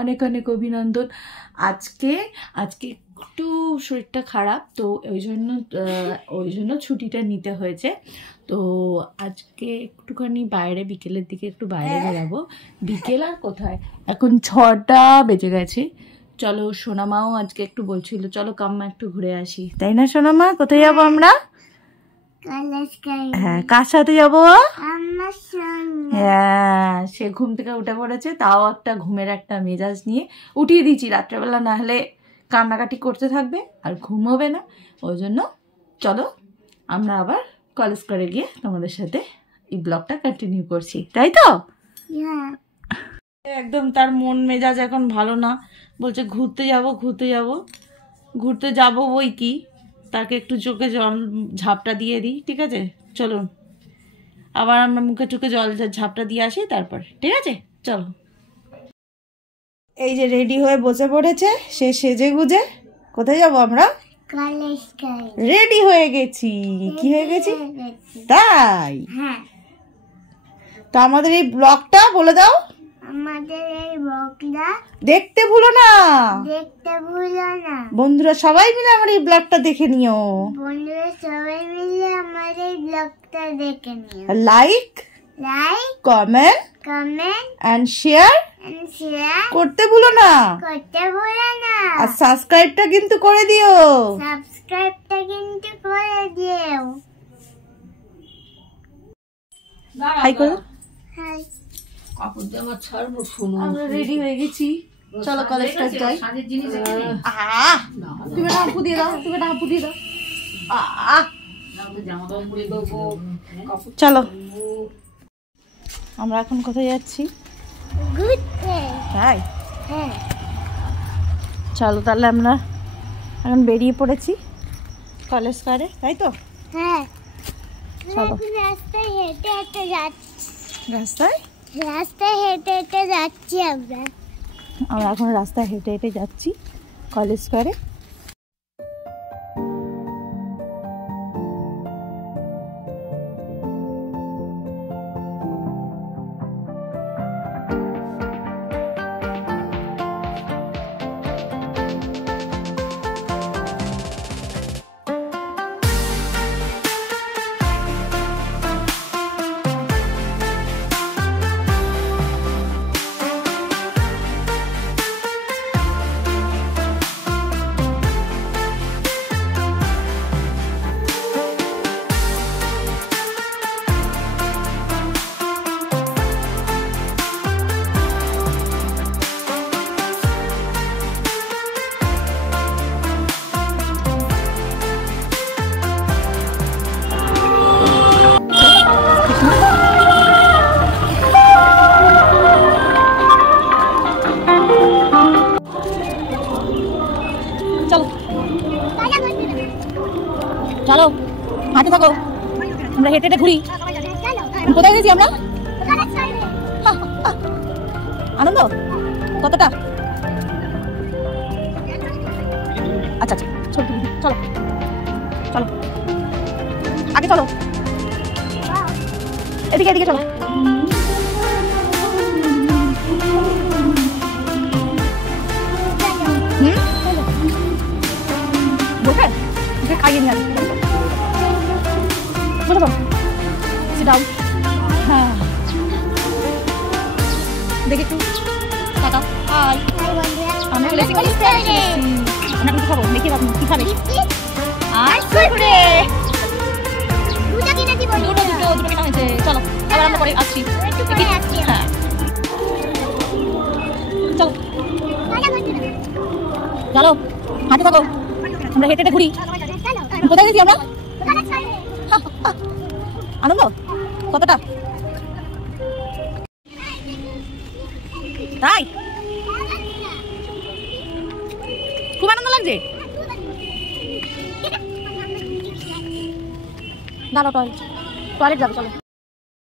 অনেক অনেক অভিনন্দন। আজকে আজকে একটু শরীরটা খারাপ, তো ওই জন্য ছুটিটা নিতে হয়েছে। তো আজকে একটুখানি বাইরে বিকেলের দিকে একটু বাইরে বেরাবো। বিকেল আর কোথায়, এখন 6টা বেজে গেছে। চলো, সোনামাও আজকে একটু বলছিল চলো কাম্মা একটু ঘুরে আসি, তাই না সোনামা? কোথায় যাবো আমরা? হ্যাঁ, কার সাথে যাবো? হ্যাঁ, সে ঘুম থেকে উঠে পড়েছে, তাও একটা ঘুমের একটা মেজাজ নিয়ে উঠিয়ে দিয়েছি। রাত্রেবেলা না হলে কান্নাকাটি করতে থাকবে আর ঘুমোবে না। ওই জন্য চলো আমরা আবার কলেজ করে গিয়ে তোমাদের সাথে এই ব্লগটা কন্টিনিউ করছি, তাই তো? একদম তার মন মেজাজ এখন ভালো না, বলছে ঘুরতে যাব বই কি, তাকে একটু চোখে জল ঝাপটা দিয়ে দিই। ঠিক আছে, চলুন আবার আমরা মুখে টুকে জল ঝাপটা দিয়ে আসি, তারপর ঠিক আছে চলো। এই যে রেডি হয়ে বসে পড়েছে সে, সেজে গুজে। কোথায় যাবো আমরা? রেডি হয়ে গেছি। কি হয়ে গেছি? তাই? হ্যাঁ। তো আমাদের এই ব্লগটা বলে দাও। আমাদের এই ব্লগটা দেখতে ভুলো না, বন্ধুরা সবাই মিলে আমার এই ব্লগটা দেখে নিও। লাইক কমেন্ট এন্ড শেয়ার করতে ভুলো না, আর সাবস্ক্রাইবটা কিন্তু করে দিও। হাই করো। আমরা রেডি হয়ে গেছি, চলো কলেজটা যাই। তুমি একটা হাঁপু দিয়ে দাও, চলো আমরা এখন কোথায় যাচ্ছি? তাই? চলো তাহলে আমরা এখন বেরিয়ে পড়েছি কলেজ করে, তাই তো? হ্যাঁ চলো। রাস্তায় হেঁটে হেঁটে যাচ্ছি আমরা এখন রাস্তায় হেঁটে হেঁটে যাচ্ছি কলেজ করে। চলো হাঁটতে থাকো, আমরা হেঁটে হেঁটে ঘুরি। কোথায় গেছি আমরা? আনন্দ কতটা? আচ্ছা আচ্ছা চলো চলো চলো, আগে চলো, এদিকে চলো। খাইয়ে নিয়ে আসি, হ্যাঁ দেখি একটু টাটা। আমরা চলে এসেছি, আমরা কিছু খাবো, দেখি কি খাবে? দুটো কেনা হয়েছে। চলো আবার আমরা পরে আসছি। হ্যাঁ চলো চলো হাঁটতে থাকো, আমরা হেঁটে হেঁটে ঘুরি। কোথায় গেছি আমরা? আনন্দ কতটা? তাই খুব আনন্দ লাগছে। দাঁড়াও, টয়লেট যাবে, চলো।